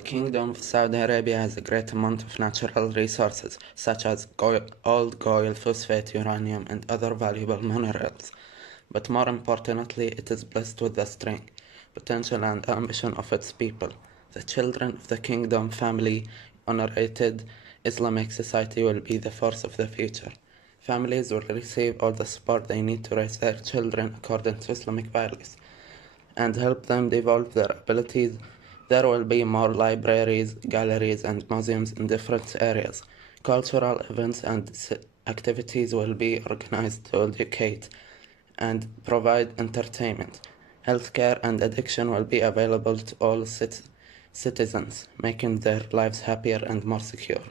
The Kingdom of Saudi Arabia has a great amount of natural resources, such as oil, phosphate, uranium, and other valuable minerals. But more importantly, it is blessed with the strength, potential, and ambition of its people. The children of the Kingdom family, honorated Islamic society, will be the force of the future. Families will receive all the support they need to raise their children according to Islamic values and help them develop their abilities. There will be more libraries, galleries, and museums in different areas. Cultural events and activities will be organized to educate and provide entertainment. Healthcare and education will be available to all citizens, making their lives happier and more secure.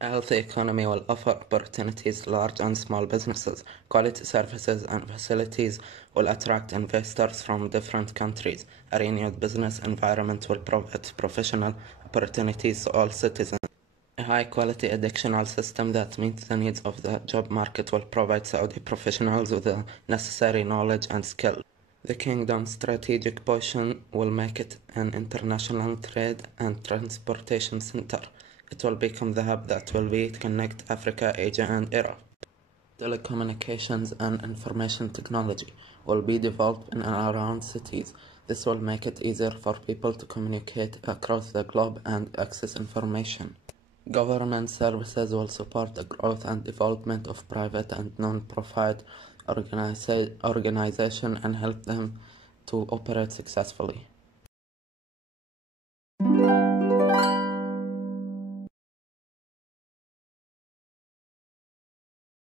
A healthy economy will offer opportunities to large and small businesses. Quality services and facilities will attract investors from different countries. A renewed business environment will provide professional opportunities to all citizens. A high-quality educational system that meets the needs of the job market will provide Saudi professionals with the necessary knowledge and skill. The kingdom's strategic position will make it an international trade and transportation center. It will become the hub that will connect Africa, Asia, and Europe. Telecommunications and information technology will be developed in and around cities. This will make it easier for people to communicate across the globe and access information. Government services will support the growth and development of private and non-profit organizations and help them to operate successfully.